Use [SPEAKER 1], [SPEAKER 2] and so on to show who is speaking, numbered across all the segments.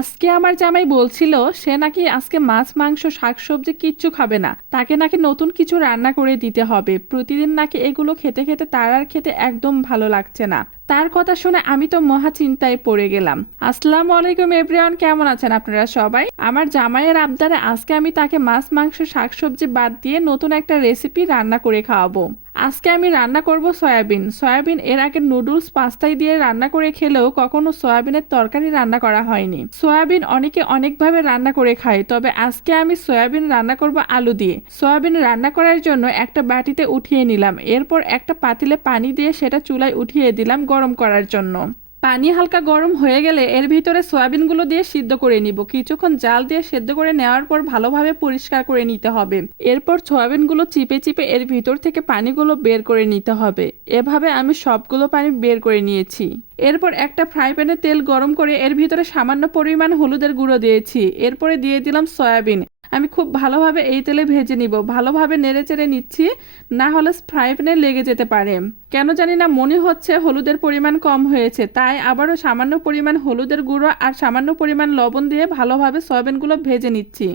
[SPEAKER 1] আজকে আমার জামাই বলছিল, সে নাকি আজকে মাছ, মাংস, শাকসবজি কিচ্ছু খাবে না। তাকে নাকি নতুন কিছু রান্না করে দিতে হবে। প্রতিদিন নাকি এগুলো খেতে খেতে তার আর খেতে একদম ভালো লাগছে না। তার কথা শুনে আমি তো মহা চিন্তায় পড়ে গেলাম। আসসালামু আলাইকুম এভরিওয়ান, কেমন আছেন আপনারা সবাই? আমার জামাইয়ের আবদারে আজকে আমি তাকে মাছ, মাংস, শাকসবজি বাদ দিয়ে নতুন একটা রেসিপি রান্না করে খাওয়াবো। আজকে আমি রান্না করব সয়াবিন। সয়াবিন এর আগে নুডলস পাস্তায় দিয়ে রান্না করে খেলেও কখনো সয়াবিনের তরকারি রান্না করা হয়নি। সয়াবিন অনেকে অনেকভাবে রান্না করে খায়, তবে আজকে আমি সয়াবিন রান্না করব আলু দিয়ে। সয়াবিন রান্না করার জন্য একটা বাটিতে উঠিয়ে নিলাম, এরপর একটা পাতিলে পানি দিয়ে সেটা চুলায় উঠিয়ে দিলাম গরম করার জন্য। পানি হালকা গরম হয়ে গেলে এর ভিতরে সয়াবিনগুলো দিয়ে সিদ্ধ করে নিব। কিছুক্ষণ জাল দিয়ে সেদ্ধ করে নেওয়ার পর ভালোভাবে পরিষ্কার করে নিতে হবে। এরপর সয়াবিনগুলো চিপে চিপে এর ভিতর থেকে পানিগুলো বের করে নিতে হবে। এভাবে আমি সবগুলো পানি বের করে নিয়েছি। এরপর একটা ফ্রাই প্যানে তেল গরম করে এর ভিতরে সামান্য পরিমাণ হলুদের গুঁড়ো দিয়েছি। এরপরে দিয়ে দিলাম সয়াবিন। আমি খুব ভালোভাবে এই তেলে ভেজে নিব। ভালোভাবে নেড়ে চেড়ে নিচ্ছি, না হলে ফ্রাই প্যানে লেগে যেতে পারে। কেন জানি না, মনে হচ্ছে হলুদের পরিমাণ কম হয়েছে, তাই আবারও সামান্য পরিমাণ হলুদের গুঁড়ো আর সামান্য পরিমাণ লবণ দিয়ে ভালোভাবে সয়াবিনগুলো ভেজে নিচ্ছি।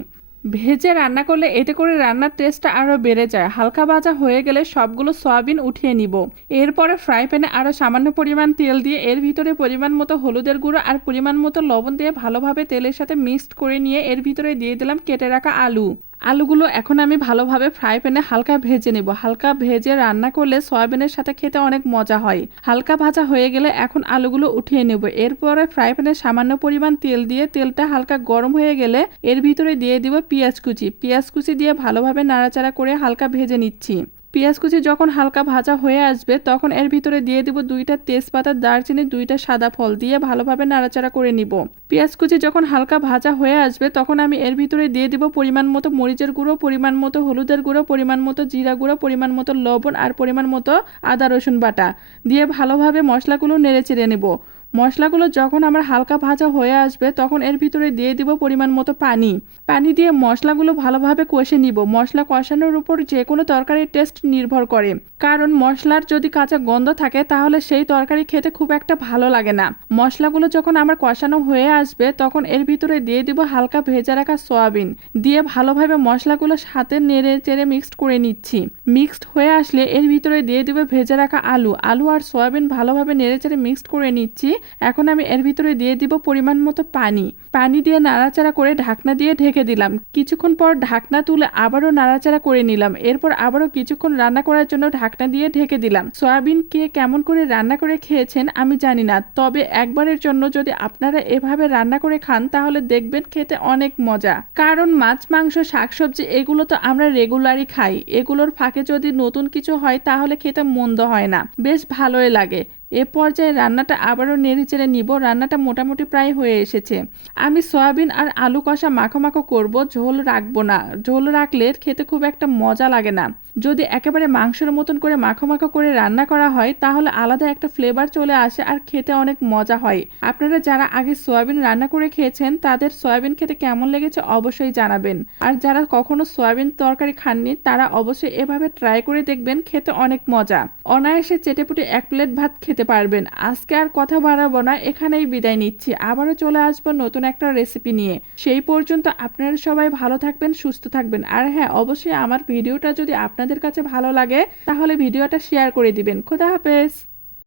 [SPEAKER 1] ভেজে রান্না করলে এতে করে রান্নার টেস্টটা আরও বেড়ে যায়। হালকা ভাজা হয়ে গেলে সবগুলো সয়াবিন উঠিয়ে নিব। এরপরে ফ্রাই প্যানে আরও সামান্য পরিমাণ তেল দিয়ে এর ভিতরে পরিমাণ মতো হলুদের গুঁড়ো আর পরিমাণ মতো লবণ দিয়ে ভালোভাবে তেলের সাথে মিক্সড করে নিয়ে এর ভিতরে দিয়ে দিলাম কেটে রাখা আলু। আলুগুলো এখন আমি ভালোভাবে ফ্রাই প্যানে হালকা ভেজে নেব। হালকা ভেজে রান্না করলে সয়াবিনের সাথে খেতে অনেক মজা হয়। হালকা ভাজা হয়ে গেলে এখন আলুগুলো উঠিয়ে নেব। এরপরে ফ্রাই প্যানে সামান্য পরিমাণ তেল দিয়ে তেলটা হালকা গরম হয়ে গেলে এর ভিতরে দিয়ে দিব পেঁয়াজ কুচি। পেঁয়াজ কুচি দিয়ে ভালোভাবে নাড়াচাড়া করে হালকা ভেজে নিচ্ছি। পেঁয়াজ কুচি যখন হালকা ভাজা হয়ে আসবে, তখন এর ভিতরে দিয়ে দিব দুইটা তেজপাতা, দারচিনি, দুইটা সাদা ফল দিয়ে ভালোভাবে নাড়াচাড়া করে নিব। পেঁয়াজ কুচি যখন হালকা ভাজা হয়ে আসবে, তখন আমি এর ভিতরে দিয়ে দিব পরিমাণ মতো মরিচের গুঁড়ো, পরিমাণ মতো হলুদের গুঁড়ো, পরিমাণ মতো জিরা গুঁড়ো, পরিমাণ মতো লবণ আর পরিমাণ মতো আদা রসুন বাটা। দিয়ে ভালোভাবে মশলাগুলো নেড়ে চেড়ে নেব। মশলাগুলো যখন আমার হালকা ভাজা হয়ে আসবে, তখন এর ভিতরে দিয়ে দিব পরিমাণ মতো পানি। পানি দিয়ে মশলাগুলো ভালোভাবে কষে নিব। মশলা কষানোর উপর যে কোনো তরকারির টেস্ট নির্ভর করে। কারণ মশলার যদি কাঁচা গন্ধ থাকে, তাহলে সেই তরকারি খেতে খুব একটা ভালো লাগে না। মশলাগুলো যখন আমার কষানো হয়ে আসবে, তখন এর ভিতরে দিয়ে দিব হালকা ভেজে রাখা সয়াবিন। দিয়ে ভালোভাবে মশলাগুলো সাথে নেড়ে চেড়ে মিক্সড করে নিচ্ছি। মিক্সড হয়ে আসলে এর ভিতরে দিয়ে দিব ভেজে রাখা আলু। আলু আর সয়াবিন ভালোভাবে নেড়ে চেড়ে মিক্সড করে নিচ্ছি। এখন আমি এর ভিতরে দিয়ে দিব পরিমাণ মতো পানি। পানি দিয়ে নাড়াচাড়া করে ঢাকনা দিয়ে ঢেকে দিলাম। কিছুক্ষণ পর ঢাকনা তুলে আবারও নাড়াচাড়া করে নিলাম। এরপর আবারও কিছুক্ষণ রান্না করার জন্য ঢাকনা দিয়ে ঢেকে দিলাম। সয়াবিন কে কেমন করে রান্না করে খেয়েছেন আমি জানি না। তবে একবারের জন্য যদি আপনারা এভাবে রান্না করে খান, তাহলে দেখবেন খেতে অনেক মজা। কারণ মাছ, মাংস, শাকসবজি এগুলো তো আমরা রেগুলারই খাই। এগুলোর ফাঁকে যদি নতুন কিছু হয়, তাহলে খেতে মন্দ হয় না। বেশ ভালোই লাগে। এ পর্যায়ে রান্নাটা আবারও নেড়ে চেড়ে নিব। রান্নাটা মোটামুটি প্রায় হয়ে এসেছে। আমি সয়াবিন আর আলু কষা মাখো মাখো করব, ঝোল রাখব না। ঝোল রাখলে খেতে খুব একটা মজা লাগে না। যদি একেবারে মাংসের মতন করে মাখো মাখো করে রান্না করা হয়, তাহলে আলাদা একটা ফ্লেভার চলে আসে আর খেতে অনেক মজা হয়। আপনারা যারা আগে সয়াবিন রান্না করে খেয়েছেন, তাদের সয়াবিন খেতে কেমন লেগেছে অবশ্যই জানাবেন। আর যারা কখনো সয়াবিন তরকারি খাননি, তারা অবশ্যই এভাবে ট্রাই করে দেখবেন, খেতে অনেক মজা। অনায়াসে চেটেপুটে এক প্লেট ভাত খেতে পারবেন। আজকে আর কথা বাড়াবো না, এখানেই বিদায় নিচ্ছি। আবারও চলে আসব নতুন একটা রেসিপি নিয়ে। সেই পর্যন্ত আপনারা সবাই ভালো থাকবেন, সুস্থ থাকবেন। আর হ্যাঁ অবশ্যই আমার ভিডিওটা যদি আপনাদের কাছে ভালো লাগে, তাহলে ভিডিওটা শেয়ার করে দিবেন। খোদা হাফেজ!